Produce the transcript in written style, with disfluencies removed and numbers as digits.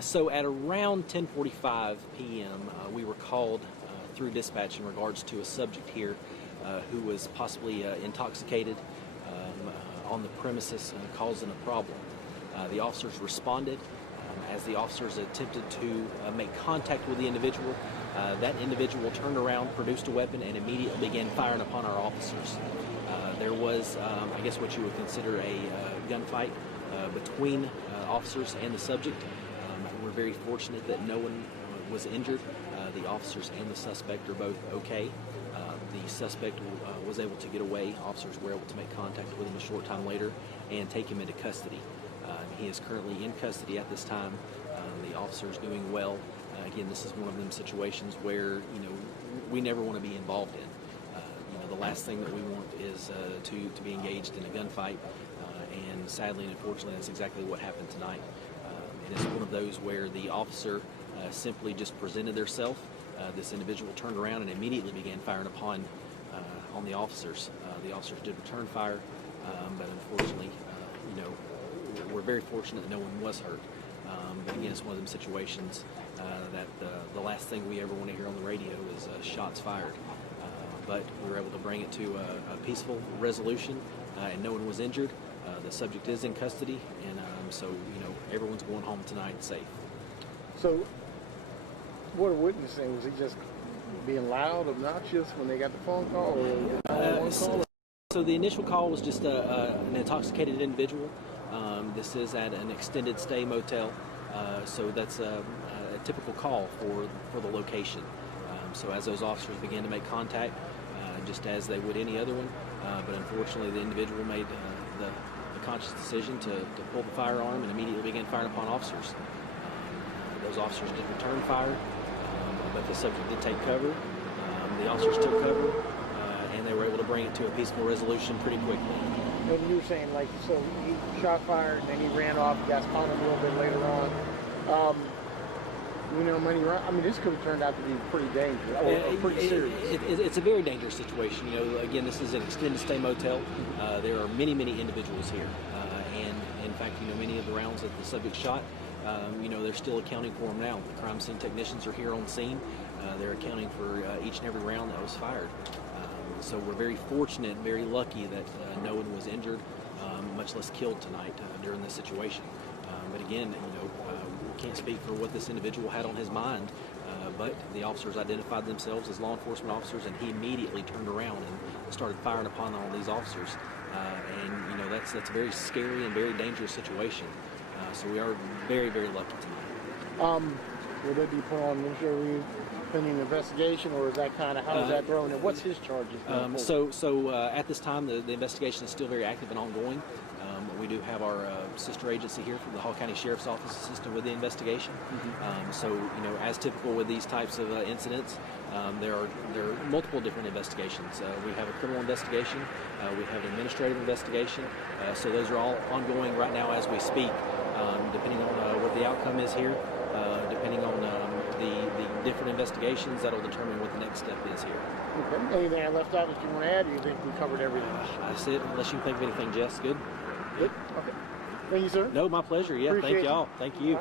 So at around 10:45 p.m., we were called through dispatch in regards to a subject here who was possibly intoxicated on the premises causing a problem. The officers responded. As the officers attempted to make contact with the individual, that individual turned around, produced a weapon, and immediately began firing upon our officers. There was, I guess, what you would consider a gunfight between officers and the subject. We're very fortunate that no one was injured. The officers and the suspect are both okay. The suspect was able to get away. Officers were able to make contact with him a short time later and take him into custody. He is currently in custody at this time. The officer is doing well. Again, this is one of them situations where we never want to be involved in. The last thing that we want is to be engaged in a gunfight, and sadly and unfortunately, that's exactly what happened tonight. And it's one of those where the officer simply just presented themselves. This individual turned around and immediately began firing upon on the officers. The officers did return fire, but unfortunately, we're very fortunate that no one was hurt. But again, it's one of them situations that the last thing we ever want to hear on the radio is shots fired. But we were able to bring it to a peaceful resolution, and no one was injured. The subject is in custody, and so everyone's going home tonight safe. So, what are witnessing? Was he just being loud, obnoxious when they got the phone call? So the initial call was just an intoxicated individual. This is at an extended stay motel, so that's a typical call for the location. So as those officers began to make contact, just as they would any other one, but unfortunately the individual made the conscious decision to pull the firearm and immediately began firing upon officers. Those officers did return fire, but the subject did take cover. The officers took cover, and they were able to bring it to a peaceful resolution pretty quickly. And you were saying, so he shot fire, and then he ran off. You guys found him a little bit later on. This could have turned out to be pretty dangerous, or pretty serious. It's a very dangerous situation. Again, this is an extended stay motel. There are many individuals here, and in fact, many of the rounds that the subject shot, they're still accounting for them now. The crime scene technicians are here on scene. They're accounting for each and every round that was fired. So we're very fortunate and very lucky that no one was injured, much less killed tonight during this situation. But again, we can't speak for what this individual had on his mind, but the officers identified themselves as law enforcement officers, and he immediately turned around and started firing upon all these officers. And that's a very scary and very dangerous situation. So we are very lucky tonight. Will they be put on jury pending investigation, or is that how is that thrown? And what's his charges? So at this time, the investigation is still very active and ongoing. We do have our sister agency here from the Hall County Sheriff's Office assisting with the investigation. So as typical with these types of incidents, there are multiple different investigations. We have a criminal investigation, we have an administrative investigation. So those are all ongoing right now as we speak. Depending on what the outcome is here, depending on the different investigations, that'll determine what the next step is here. Okay. Anything I left out that you want to add, or you think we covered everything? That's it, unless you think of anything, Jess. Good? Good? Okay. Thank you, sir. No, my pleasure. Yeah, thank y'all. Thank you.